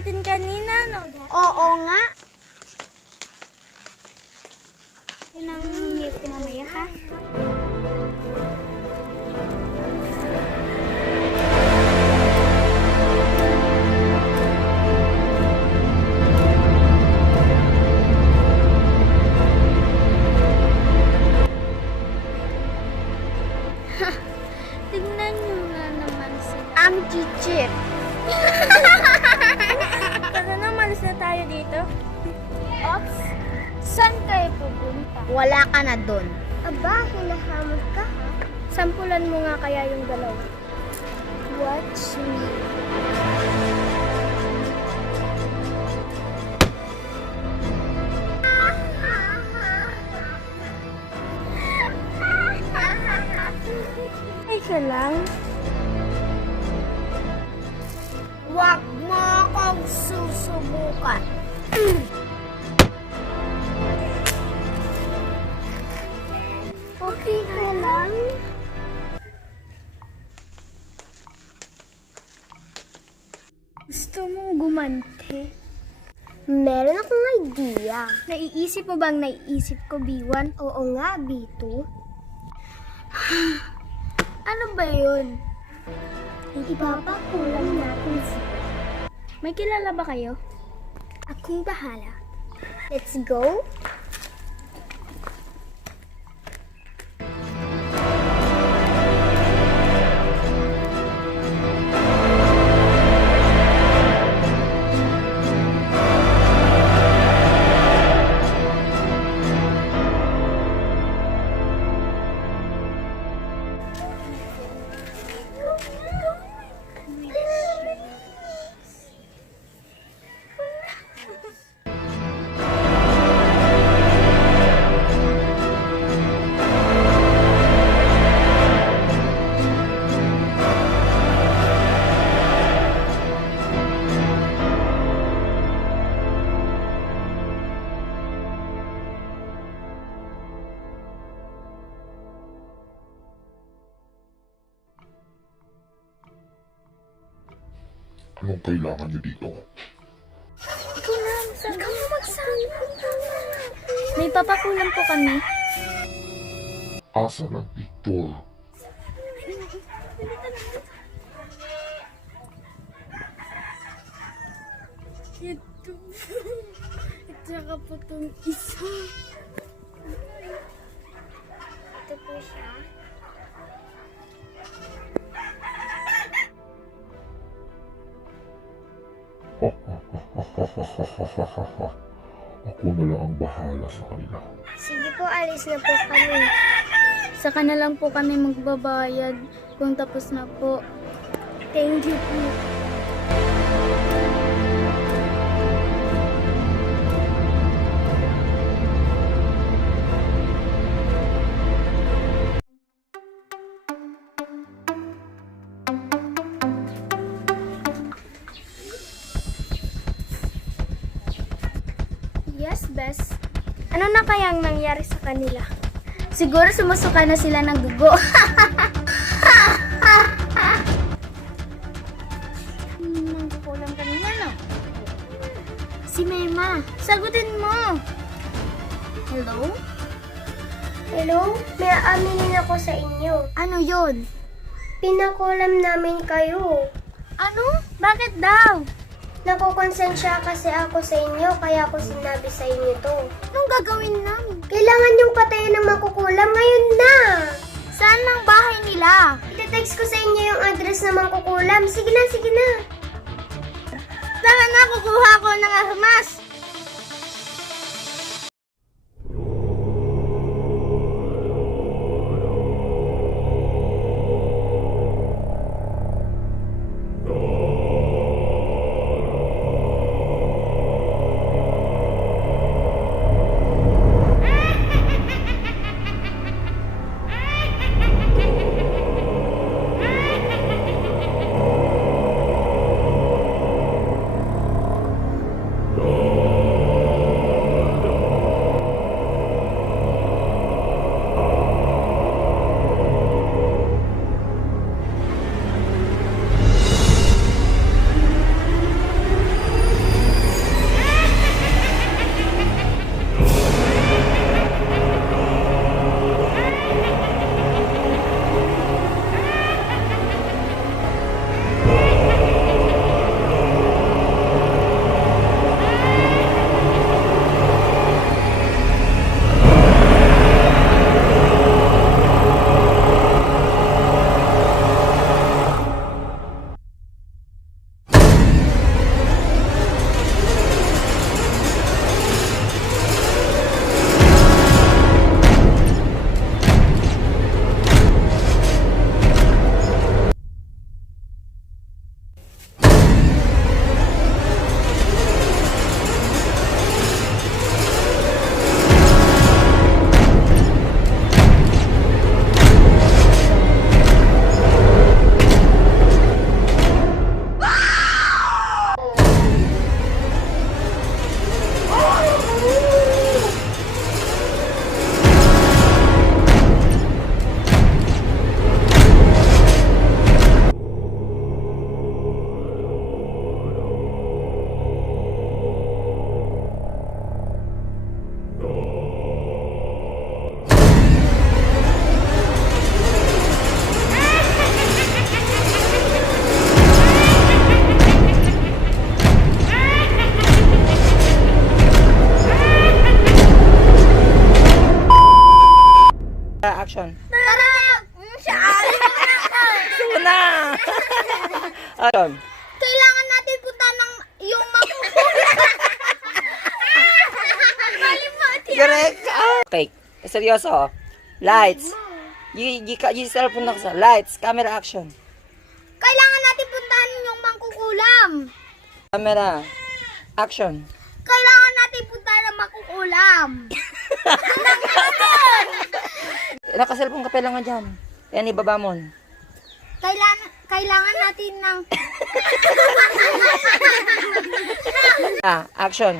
natin kanina, no? Oo nga. Yun ang hihip ko mamaya, ha? Tignan nyo nga naman sila. Ang chichip. Tara na, malis na tayo dito. Ops, saan kayo pupunta? Wala ka na dun. Aba, hinahamon ka ha? Sampulan mo nga kaya yung dalawa. Watch me. Ay ka lang. Huwag mo akong susubukan. Okay ka lang? Gusto mo gumante? Meron akong idea. Naiisip mo bang naiisip ko, B1? Oo nga, B2. Ano ba yun? Ipapakulam natin sila. May kilala ba kayo? Akong bahala. Let's go. Anong kailangan niyo dito? Ikaw na, ikaw na magsabi. May papakulam po kami. Asa ng Victor? Ito. At saka po itong isa. Ito po siya. Ako na lang ang bahala sa kanila. Sige po, alis na po kami. Saka na lang po kami magbabayad kung tapos na po. Thank you po. Yes, Bes. Ano na kayang nangyari sa kanila? Siguro sumusuka na sila ng dugo. Kulang kanina, no? Si Mema, sagutin mo. Hello? Hello? May aaminin ako sa inyo. Ano yon? Pinakulam namin kayo. Ano? Bakit daw? Nakukonsensya kasi ako sa inyo, kaya ako sinabi sa inyo to. Anong gagawin namin? Kailangan yung patayin ng makukulam ngayon na! Saan ang bahay nila? Ite-text ko sa inyo yung address ng mangkukulam. Sige na, sige na! Tara na, kukuha ko ng armas. No. Action. Kailangan natin punta ng yung makukulam. Correct. Okay. Seryoso. Lights. Yung cellphone na sa lights. Camera action. Kailangan natin puntahan yung mangkukulam. Camera action. Kailangan natin puntahan ng makukulam. Naka-cellphone ka pa lang nga dyan. Yan, ibaba mo. Kailangan natin ng Action.